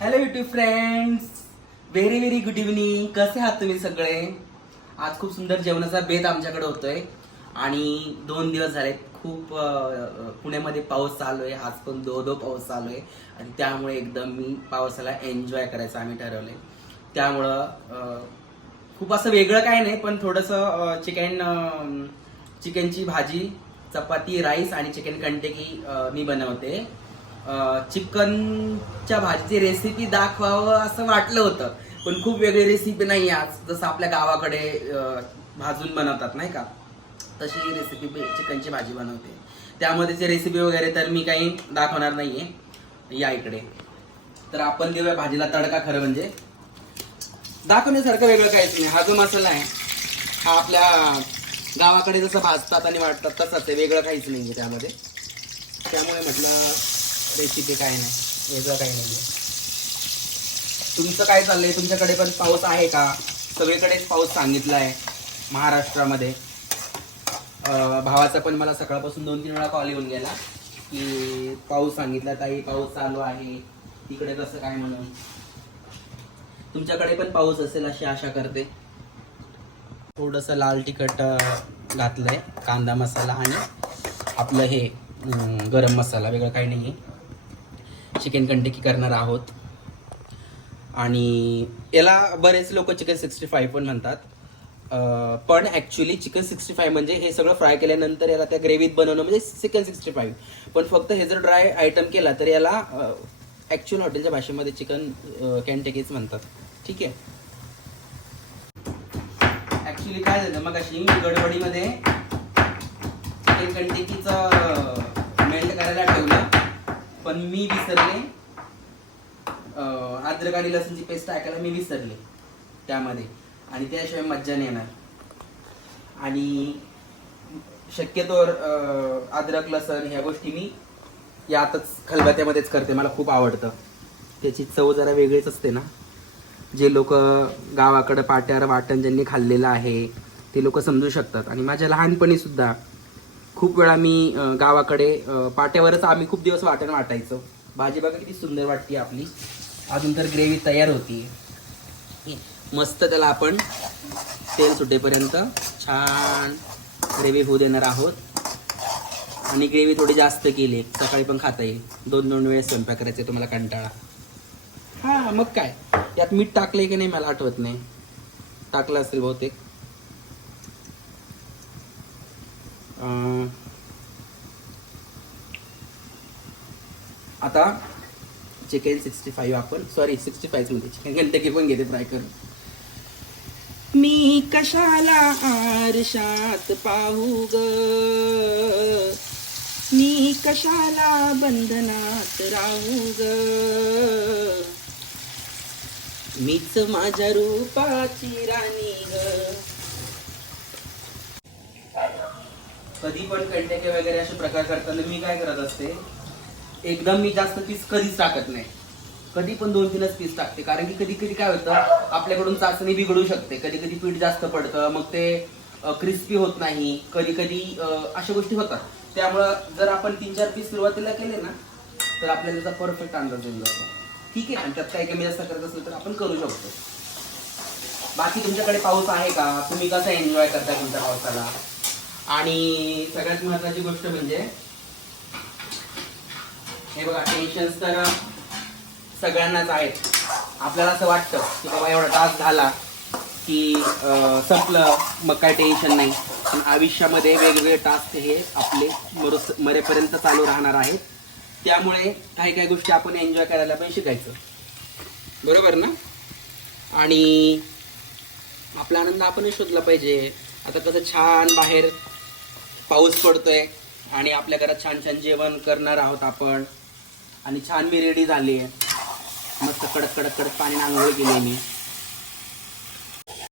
Hello YouTube friends very very good evening कसे आहात तुम्ही सगळे? आज खूप सुंदर जेवणाचा बेत आमच्याकडे होतोय. आणि दोन दिवस झाले खूप पुण्यामध्ये पाऊस चालू आहे. आज पण दो दो पाऊस चालू आहे. आणि त्यामुळे एकदम मी पावसाला एन्जॉय करायचं आम्ही ठरवलंय. त्यामुळं खूप असं वेगळं काय नाही. पण थोडंसं चिकन चिकनची भाजी चपाती राईस आणि चिकन कंटेकी मी बनवते. चिकनच्या भाजीची रेसिपी दाखवावं असं वाटलं होतं पण खूप वेगळी रेसिपी नाही आज. जसं आपल्या गावाकडे भाजून बनवतात नाही का? तशी रेसिपी चिकनची भाजी बनवते. त्यामध्ये जे रेसिपी वगैरे तर मी काही दाखवणार नाही आहे या इकडे. तर आपण देऊया भाजीला तडका खरं म्हणजे. दाखवण्यासारखं वेगळं काहीच नाही. हा जो मसाला आहे हा आपल्या गावाकडे जसं भाजतात आणि वाटतात तसंच आहे. वेगळं काहीच नाही आहे त्यामध्ये. त्यामुळे म्हटलं रेसिपी काय नाही. वेगळं काही नाही आहे तुमचं काय चाललंय? तुमच्याकडे पण पाऊस आहे का? सगळीकडेच पाऊस सांगितला आहे महाराष्ट्रामध्ये भावाचा पण मला सकाळपासून दोन तीन वेळा कॉल येऊन गेला की पाऊस सांगितला ताई पाऊस चालू आहे. तिकडे कसं काय म्हणून? तुमच्याकडे पण पाऊस असेल अशी आशा करते. थोडंसं लाल तिखट घातलं घातलंय कांदा मसाला आणि आपलं हे गरम मसाला वेगळं काही नाही आहे चिकन कंटेकी करणार आहोत. आणि याला बरेच लोक चिकन सिक्स्टी फाईव्ह पण म्हणतात. पण ॲक्च्युली चिकन सिक्स्टी फाईव्ह म्हणजे हे सगळं फ्राय केल्यानंतर याला त्या ग्रेव्हीत बनवणं म्हणजे चिकन सिक्स्टी फाईव्ह पण फक्त हे जर ड्राय आयटम केला तर याला ॲक्च्युअल हॉटेलच्या भाषेमध्ये चिकन कॅन्टेकीच म्हणतात. ठीक आहे? ऍक्च्युली काय झालं? मग अशी गडबडीमध्ये चिकन कंटिकीचं मेल्ट करायला ठेवलं. पण मी विसरले. अद्रक आणि लसूणची पेस्ट टाकायला मी विसरले त्यामध्ये. आणि त्याशिवाय मज्जा नाही येणार. आणि शक्यतो अद्रक लसण ह्या गोष्टी मी यातच खलबत्यामध्येच करते. मला खूप आवडतं. त्याची चव जरा वेगळीच असते ना. जे लोक गावाकडं पाट्यावर वाटण ज्यांनी खाल्लेलं आहे ते लोक समजू शकतात. आणि माझ्या लहानपणी सुद्धा खूप वेळा मी गावाकडे पाट्यावरच आम्ही खूप दिवस वाटण वाटायचो. भाजी बघा किती सुंदर वाटते आपली. अजून तर ग्रेव्ही तयार होती. मस्त त्याला आपण तेल सुटेपर्यंत छान ग्रेव्ही होऊ देणार आहोत. आणि ग्रेव्ही थोडी जास्त केली. सकाळी पण खाता येईल. दोन दोन वेळेस स्वयंपाक करायचे तुम्हाला कंटाळा. हा मग काय? यात मीठ टाकलंय की नाही मला आठवत नाही. टाकलं असेल बहुतेक. आता चिकन सिक्स्टी फाईव्ह आपण सॉरी सिक्स्टी फाईव्हमध्ये. चिकन गंटकी पण घेते फ्राय करून मी कशाला आरशात पाहू ग? मी कशाला बंधनात राहू ग? मीच माझ्या रूपाची राणी ग. कधी पण कंटेके वगैरे असे प्रकार करताना मी काय करत असते एकदम मी जास्त पीस कधीच टाकत नाही. कधी पण दोन तीनच पीस टाकते कारण की कधी कधी काय होतं आपल्याकडून चाचणी बिघडू शकते. कधी कधी पीठ जास्त पडतं मग ते क्रिस्पी होत नाही. कधी कधी अशा गोष्टी होतात. त्यामुळं जर आपण तीन चार पीस सुरुवातीला केले ना तर आपल्याला त्याचा परफेक्ट अंदाज येऊन जातो. ठीक आहे आणि त्यात काही कमी जास्त करत असेल तर आपण करू शकतो. बाकी तुमच्याकडे पाऊस आहे का? तुम्ही कसं एन्जॉय करताय तुमच्या पावसाला? आणि सगळ्यात महत्वाची गोष्ट म्हणजे हे बघा टेन्शन तर सगळ्यांनाच आहेत. आपल्याला असं वाटतं की बाबा एवढा टास्क झाला की संपलं मग काय टेन्शन नाही. पण आयुष्यामध्ये वेगवेगळे टास्क हे आपले मरुस मरेपर्यंत चालू राहणार आहेत. त्यामुळे काही काही गोष्टी आपण एन्जॉय करायला पण शिकायचं. बरोबर ना? आणि आपला आनंद आपणच शोधला पाहिजे. आता कसं छान बाहेर पाऊस पडतोय आणि आपल्या घरात छान छान जेवण करणार आहोत आपण. आणि छान मी रेडी झाली आहे मस्त कडक कडक कडक पाणी आंघोळ केली मी.